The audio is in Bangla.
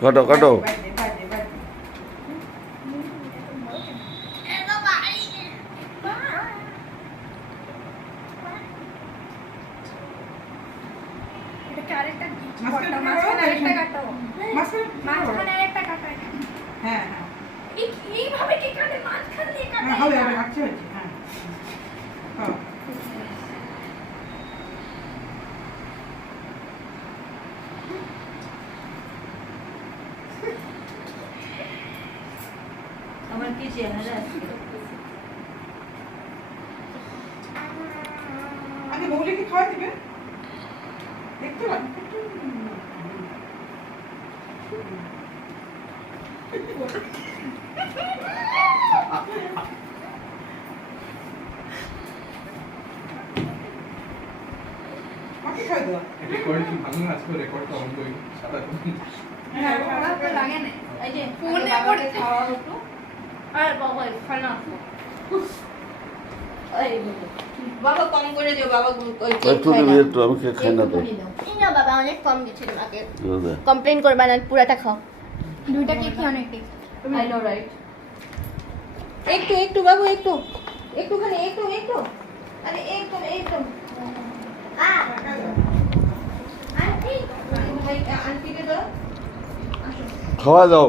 কাটো কাটো। আমার কি চেহারা আছে আগে বউলিকে খাওয়া দিবে দেখতে পান মাকে খাওয়া দাও রেকর্ড কি ভালো না আজকে রেকর্ডটা অন করি সাদা করে হ্যাঁ ওরা তো লাগে না এই যে ফোনে বাবাকে খাওয়া হতো আর বাবা খানা এই বাবা কম করে দিও বাবা একটু দিবি একটু, আমি কেক খাই না তো। না বাবা অনেক কম গেছিল আগে কমপ্লেন করবা না পুরাটা খাও দুইটা কেকই অনেক টেস্ট আই নো রাইট একটু একটু বাবু একটু একটুখানি একটু একটু আরে একদম একদম আন্টি ভাই আন্টিকে দাও খাওয়া দাও।